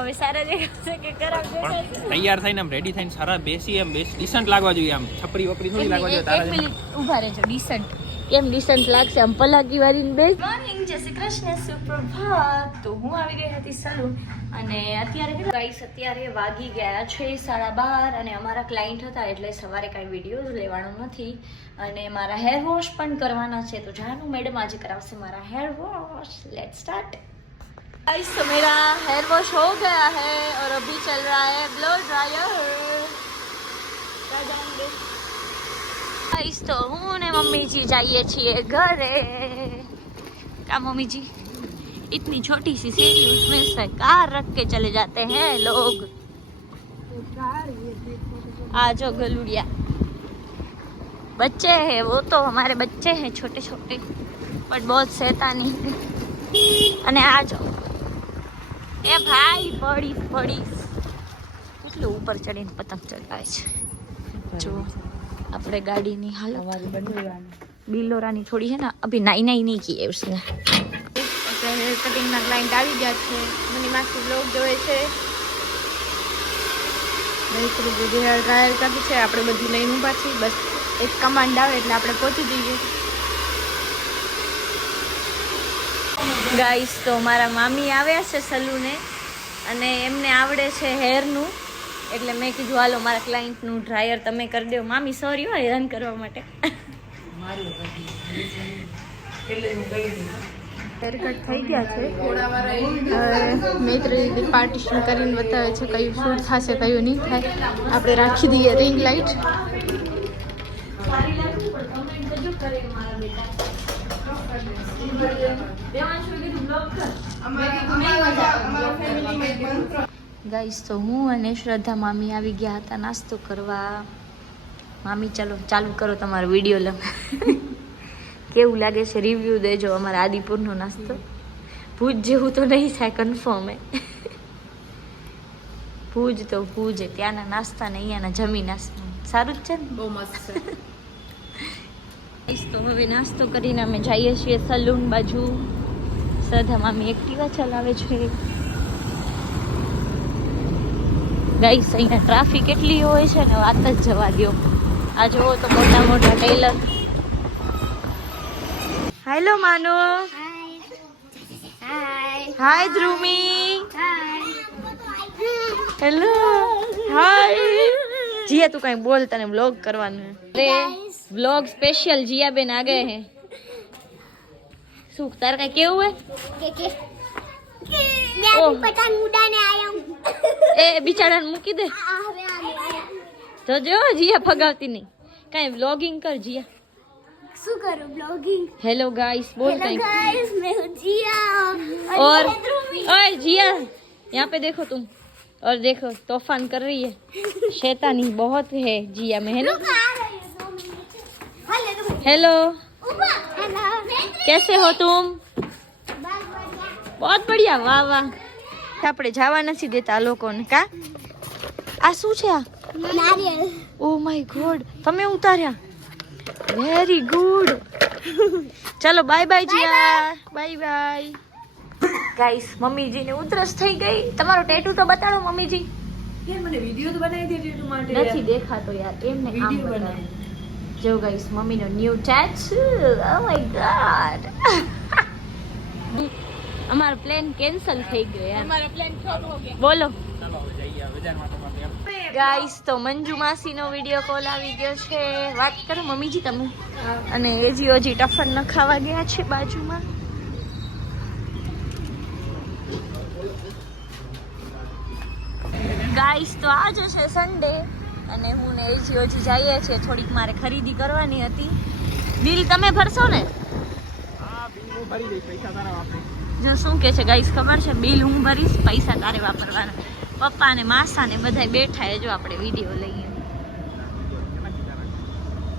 હવે સારા દેખાશે કે ખરાબ દેખાશે? તૈયાર થઈને આમ રેડી થઈને સારા બેસી એમ ડિસન્ટ લાગવા જોઈએ, આમ છપરી વપરી થોડી લાગવા જોઈએ. એક મિનિટ ઊભા રહેજો. ડિસન્ટ કેમ ડિસન્ટ લાગશે? આમ પલાકી વાળીને બેસ. મોર્નિંગ, જય શ્રી કૃષ્ણ, સુપ્રભાત. તો હું આવી ગઈ હતી સલૂન અને અત્યારે ગાઈસ અત્યારે વાગી ગયા છે 12:30 અને અમારા ક્લાયન્ટ હતા એટલે સવારે કાંઈ વિડીયો લેવાનો નથી અને મારા હેર વોશ પણ કરવાના છે. તો જાનું મેડમ આજે કરાવશે મારા hair wash. Let's start guys. तो मेरा हेयर वॉश हो गया है और अभी चल रहा है ब्लो ड्रायर. क्या जाएंगे गाइस? तो હું ને मम्मी जी जाइए છીએ घरे. क्या मम्मी जी? इतनी छोटी सी सीढ़ी उसमें से कार रख के चले जाते हैं लोग. आ जो गलुड़िया बच्चे हैं, वो तो हमारे बच्चे हैं छोटे छोटे बट बहुत शैतानी है. અને આ જો એ ભાઈ પડી કેટલું ઉપર ચડીને પતંગ ચગાવે છે. જો આપણે ગાડીની હાલત બિલોરાની થોડી है ना, अभी नाई नहीं की है उसने. હેર કટિંગના ક્લાયન્ટ આવી ગયા છે. મને માસ્ટર બ્લોગ જોવે છે. બધી હેર ડ્રાયર કરી છે. આપણે બધું લઈને ઊભા છીએ. બસ એક કમાન્ડ આવે એટલે આપણે પહોંચી જઈએ. ગાઈસ તો મારા મામી આવ્યા છે સલૂને અને એમને આવડે છે હેરનું એટલે મેં કીધું હાલો મારા ક્લાયન્ટનું ડ્રાયર તમે કરી દો. મામી સોરી હો હેરાન કરવા માટે. હેરકટ થઈ ગયા છે. મૈત્રી પાર્ટીશન કરીને બતાવે છે કયું શૂટ થશે કયું નહીં થાય. આપણે રાખી દઈએ રિંગ લાઇટ. ગાઈસ તો હું અને શ્રદ્ધા મામી આવી ગયા હતા નાસ્તો કરવા. મામી ચાલો ચાલુ કરો તમારો વિડીયો લો. કેવું લાગે છે રિવ્યૂ દેજો અમારા આદિપુરનો નાસ્તો. ભુજ જેવું તો નહીં થાય કન્ફર્મ હે. ભુજ તો ભુજ હે, ત્યાંના નાસ્તા ને અહીંયાના જમી નાસ્તા સારું જ છે ને, બહુ મસ્ત છે. તો હવે નાસ્તો કરીને અમે જઈએ છીએ સલૂન બાજુ. શ્રદ્ધા મામી એક્ટિવા ચલાવે છે. ગાઈસ અહીંયા ટ્રાફિક એટલી હોય છે ને વાત જ જવા દો. આ જુઓ તો મોટા મોટા ટેલર. હેલો માનો. હાય ધ્રુમી. Hello hi. જીયા તું કઈ બોલ, તને વ્લોગ કરવાનું છે. व्लॉग स्पेशल जिया बेन आ गए हैं. सुख तार का केવું હે કે मैं अभी पतंग उड़ाने आया हूं. ए बिचारा મૂકી દे તો જો જીયા ફગાવતી નહીં. કઈ વ્લોગિંગ કર જીયા. શું કરું વ્લોગિંગ? હેલો गाइस बोल कहीं. हेलो गाइस मैं हूं जिया और ओए जिया यहाँ पे देखो तुम और देखो तूफान कर रही है. शैतानी बहुत है जिया में है ना. हेलो कैसे हो तुम? बहुत बढ़िया. वाह वाह. આપણે જવા નથી દેતા લોકોને. કા આ શું છે? આ નારિયેળ. Oh my God. તમે ઉતાર્યા? Very good. ચલો bye bye Jiya. Bye bye. Guys મમ્મીજી ને ઉધરસ થઈ ગઈ. તમારો ટેટુ તો બતાડો મમ્મીજી. યાર મને વિડિયો તો બનાવી દે ટેટુ માટે. નથી દેખાતો યાર. એમને વિડિયો બનાવી. જો ગાઈસ મમ્મીનો new tattoo. Oh my God. અમારો પ્લાન કેન્સલ થઈ ગયો યાર. અમારો પ્લાન ફ્લોપ હો ગયા. બોલો ચાલો હવે જઈએ બજારમાં. તમારે ગાઈસ તો મંજુ માસીનો વિડિયો કોલ આવી ગયો છે. વાત કરો મમ્મીજી તમે. અને એજી ઓજી ટફન ન ખાવા ગયા છે બાજુમાં. ગાઈસ તો આજે છે સન્ડે અને હું ને એજી ઓજી જઈએ છીએ. થોડીક મારે ખરીદી કરવાની હતી. બિલ તમે ભરશો ને? હા બિલ હું ભરી દઈશ. પૈસા તારા વાપરીશ. જો શું કે છે ગાઈસ ખબર છે? બિલ હું ભરીશ, પૈસા તારે વાપરવાના. પપ્પા ને માસા ને બધા બેઠા છે. જો આપણે વિડીયો લઈએ.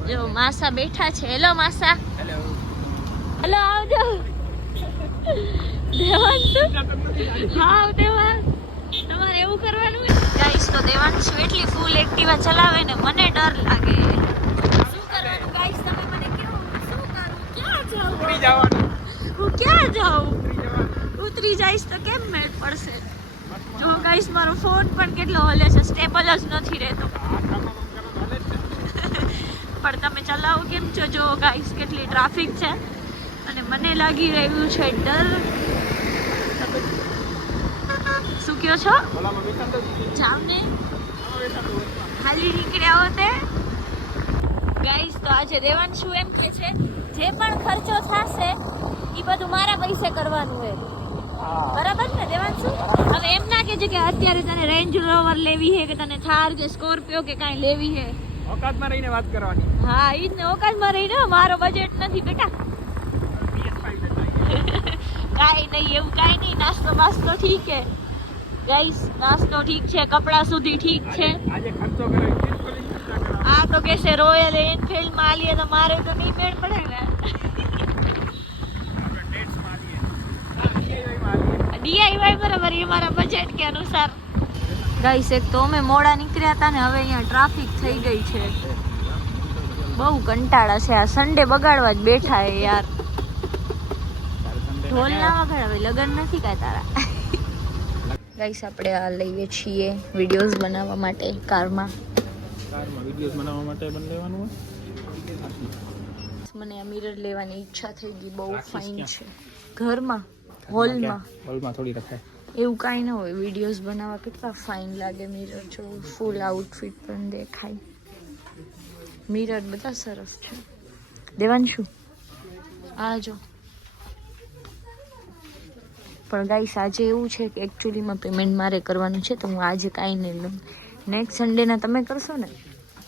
જો માસા બેઠા છે. હેલો માસા. હેલો હેલો આવજો. દેવાંશુ હા દેવાંશ તમારે એવું કરવાનું હોય. ગાઈસ તો દેવાંશુ એટલી ફૂલ એક્ટિવા ચલાવે ને મને ડર લાગે. શું કરવાનું ગાઈસ તમે મને કહો. શું કરું? ક્યાં જાઉં? ઉતરી જવાનું. હું ક્યાં જાઉં? ઉતરી જઈશ તો કેમ મેળ પડશે? જો ગાઈસ મારો ફોન પણ કેટલો હલે છે, સ્ટેબલ જ નથી રહેતો. પણ તમે ચલાવો કેમ છો જો ગાઈસ, કેટલી ટ્રાફિક છે અને મને લાગી રહ્યું છે ડર. શું કહો છો? જામને ખાલી નીકળ્યા હોતે. ગાઈસ તો આજે દેવાંશુ એમ કે છે જે પણ ખર્ચો થશે એ બધું મારા પૈસે કરવાનું હોય. બરાબર ને દેવાંશુ? હવે એમ ના કહેજે કે અત્યારે તને રેન્જ રોવર લેવી છે કે તને થાર કે સ્કોર્પિયો કે કાંઈ લેવી છે. ઓકાતમાં રહીને વાત કરવાની. હા ઈ જ ને, ઓકાતમાં રહીને. મારો બજેટ નથી બેટા. કાંઈ નહીં, એવું કાંઈ નહીં. નાસ્તો બાસ્તો ઠીક છે ગાઈસ, નાસ્તો ઠીક છે, કપડા સુધી ઠીક છે. આજે ખર્ચો કર્યો આ તો કહેશે રોયલ એનફિલ્ડ માં આલીએ તો મારે તો નહીં મેળ પડે ને. DIY બરાબર, એ મારા બજેટ કે અનુસાર. ગાઈસ એક તો અમે મોડા નીકળ્યા હતા ને હવે અહીંયા ટ્રાફિક થઈ ગઈ છે. બહુ કંટાળા છે. આ સન્ડે બગાડવા જ બેઠા હે યાર. ઢોલ ના વગાડ, હવે લગન નથી કાંઈ તારા. ગાઈસ આપણે આ લઈએ છીએ વિડીયોઝ બનાવવા માટે કારમાં. વિડીયોઝ બનાવવા માટે પણ લેવાનું હોય. મને આ મિરર લેવાની ઈચ્છા થઈ ગઈ, બહુ ફાઇન છે. ઘરમાં હોલમાં થોડી રખાય એવું કાંઈ ન હોય. વિડીયોઝ બનાવવા કેટલા ફાઇન લાગે મિરર. જો ફૂલ આઉટફિટ પણ દેખાય. મિરર બધા સરસ છે. દેવાંશુ આ જો. પણ ગાઈસ આજે એવું છે કે એકચ્યુઅલીમાં પેમેન્ટ મારે કરવાનું છે, તો હું આજે કાંઈ નહીં લઉં. નેક્સ્ટ સન્ડેના તમે કરશો ને?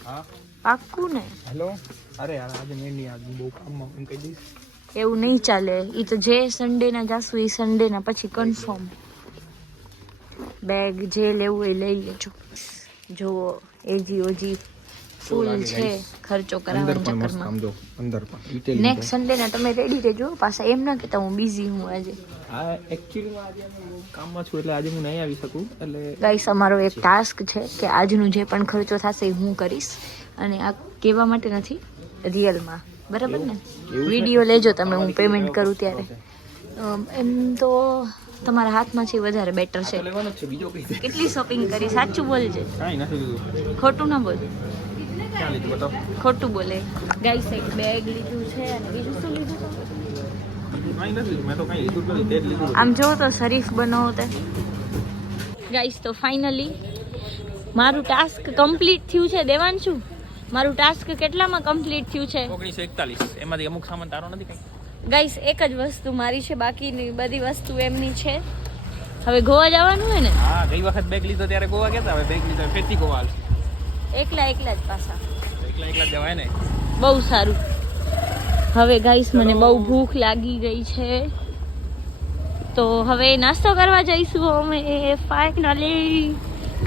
હા પાક્કું ને? હેલો. અરે યાર આજે મેં નહીં, આજ બહુ કામમાં હું કહી દઈશ. એવું નહીં ચાલે. એ તો જે સન્ડેના જાશું એ સન્ડેના પછી કન્ફર્મ. બેગ જે લેવું એ લઈ લેજો. જો એજી ઓજી ફૂલ છે ખર્ચો કરાવવાના ચક્કરમાં. નેક્સ્ટ સન્ડેના તમે રેડી રહેજો. પાછા એમ ના કહેતા હું બિઝી હું આજે. હા એકચ્યુઅલીમાં આજે હું કામમાં છું એટલે આજે હું નહીં આવી શકું. એટલે ગાઈસ અમારો એક ટાસ્ક છે કે આજનું જે પણ ખર્ચો થશે એ હું કરીશ. અને આ કહેવા માટે નથી, રિયલમાં. બરાબર ને? વિડીયો લેજો તમે, હું પેમેન્ટ કરું ત્યારે. એમ તો તમારા હાથમાં છે વધારે બેટર છે. લેવાનું છે બીજો કઈ. કેટલી શોપિંગ કરી? સાચું બોલજે, કાંઈ નથી લીધું. ખોટું ના બોલ. ક્યાં લીધું બતાવો. ખોટું બોલે. ગાઈસ એક બેગ લીધું છે અને બીજું શું લીધું? કાંઈ નથી લીધું. મેં તો કાંઈ લીધું જ નથી. તે જ લીધું. આમ જો તો શરીફ બનો તે. ગાઈસ તો ફાઇનલી મારું ટાસ્ક કમ્પ્લીટ થયું છે. દેવાંશુ મારું ટાસ્ક કેટલામાં કમ્પ્લીટ થયું છે? 1941. એમાંથી અમુક સામાન તારો નથી કઈ. ગાઈસ એક જ વસ્તુ મારી છે, બાકીની બધી વસ્તુ એમની છે. હવે ગોવા જવાનું હોય ને? હા ગઈ વખત બેગ લીધો ત્યારે ગોવા ગયા. હવે બેગ લીધો ફેરથી ગોવા હાલશે. એકલા જ પાછા. એકલા જવાય ને. બહુ સારું. હવે ગાઈસ મને બહુ ભૂખ લાગી ગઈ છે, તો હવે નાસ્તો કરવા જઈશું અમે फाइनली.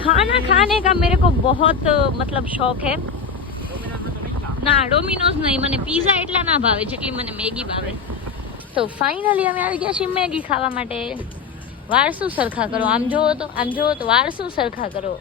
खाना खाने का मेरे को बहुत मतलब शौक है. ના ડોમિનોઝ નહીં, મને પીઝા એટલા ના ભાવે જેટલી મને મેગી ભાવે. તો ફાઇનલી અમે આવી ગયા છીએ મેગી ખાવા માટે. વાળ શું સરખા કરો, આમ જોવો તો વાળ શું સરખા કરો.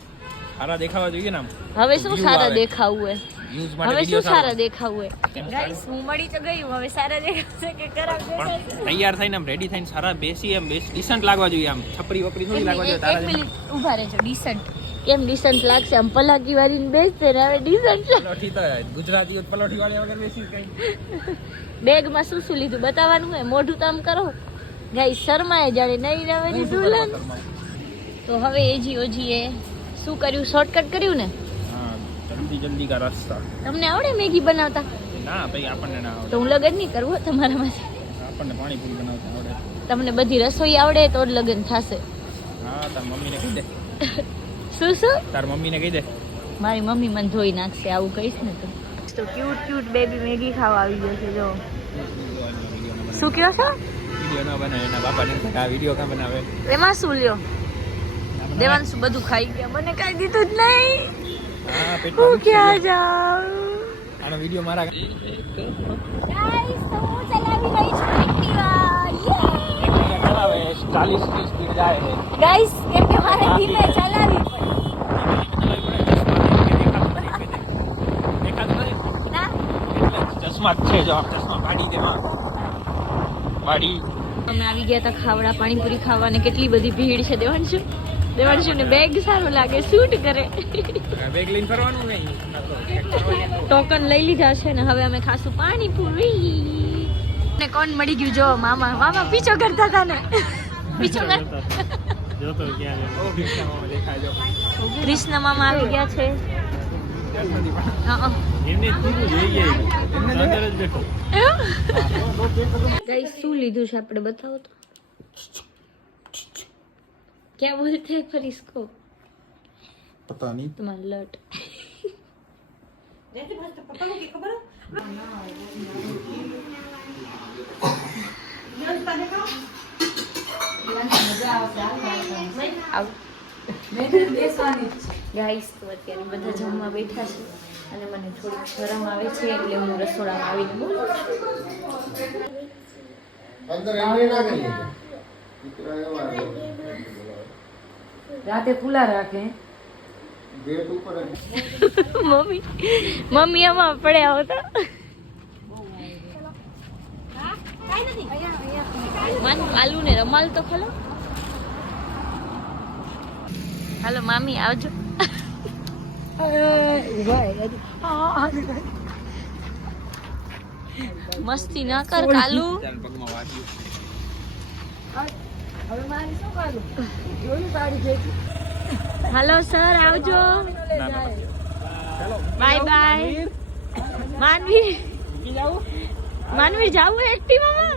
સારા દેખાવા જોઈએ ને આમ. હવે શું સારા દેખાવું હે? Views માટે હવે શું videos સારા દેખાવું હે? ગાઈસ હું મળી તો ગઈ, હવે સારા દેખાશે કે ખરાબ દેખાશે? પણ તૈયાર થઈને આમ રેડી થઈને સારા બેસી એમ ડિસન્ટ લાગવા જોઈએ. આમ છપરી વપરી થોડી લાગવા જોઈએ. એક તારા મિનિટ ઊભા રહેજો. ડિસન્ટ કેમ ડિસન્ટ લાગશે? આમ પલાકી વાળીને બેસતે ને હવે ડિસન્ટ. પલોઠી તો ગુજરાતી પલોઠી વાળી વગર બેસી કઈ. બેગમાં શું શું લીધું બતાવવાનું હોય? મોઢું તો આમ કરો. ગાઈસ શર્માએ જાણે નહીં નવેલી દુલ્હન. તો હવે એજી ઓજીએ શું કર્યું? શોર્ટકટ કર્યું ને? હા જલ્દી કા રસ્તા. તમને આવડે મેગી બનાવતા? ના ભાઈ આપણને ના આવડે. તો હું લગન નહીં કરવું તમારામાંથી. આપણને પાણીપુરી બનાવતા આવડે. તમને બધી રસોઈ આવડે તો જ લગન થશે. હા તાર મમ્મીને કહી દે. શું? તાર મમ્મીને કહી દે. મારી મમ્મી મને ધોઈ નાખશે આવું કહીશ ને તો. ક્યુટ બેબી મેગી ખાવા આવી ગયો છે. જો શું કહો છો? વિડીયો ના બનાવે એના બાપાને આ વિડીયો કાં બનાવે. એમાં શું લ્યો? દેવાંશુ બધું ખાઈ ગયા, મને કાંઈ દીધું જ નહીં. હા હું ક્યાં જાઉં? આનો વિડીયો મારા ગાઈસ તો હું ચલાવી રહી છું એક્ટિવા. ચલાવે 40 સ્પીડ જાય છે. ગાઈસ કેમ કે મારે ધીમે ચલાવી પડે. ના ચશ્મા છે જો ચશ્મા કાઢી દેવા વાડી. અમે આવી ગયા હતા ખાવડા પાણીપુરી ખાવા, અને કેટલી બધી ભીડ છે દેવાંશુ. દેવાંશુ ને બેગ સારું લાગે, શૂટ કરે. બેગ લઈને ફરવાનું નહીં. ટોકન લઈ લીધા છે ને હવે અમે ખાશું પાણીપુરી. ને કોણ મળી ગયું જો મામા. મામા પીછો કરતા હતા ને. પીછો કર. જોતો ક્યાં છે? ઓ કૃષ્ણ મામા દેખાય જો. કૃષ્ણ મામા આવી ગયા છે. હા એમને કીધું જઈ ગયા. એમને અંદર જ બેઠો. ગાઈસ શું લીધું છે આપણે બતાવો તો. क्या बोलते हैं फिर इसको? पता नहीं. तुम्हारा लट. ગાઈસ તો અત્યારે બધા જમવા બેઠા છે અને મને થોડી શરમ આવે છે એટલે હું રસોડામાં આવીને બોલું છું. अंदर एंट्री ना करिए. इतना है वाला. राते खुला रखें. गेट ऊपर है. મમ્મી આમાં પડ્યા હતા. માન આલુ ને રમાલ તો ખલો. હાલો મામી આવજો. મસ્તી ના કર કાલુ. ચાલ પગમાં વાગ્યું. હવે મારી શું કરું? જોયું સાડી ભેગી. હાલો સર આવજો. Bye bye. માનવી જાવું એક્ટિવામાં.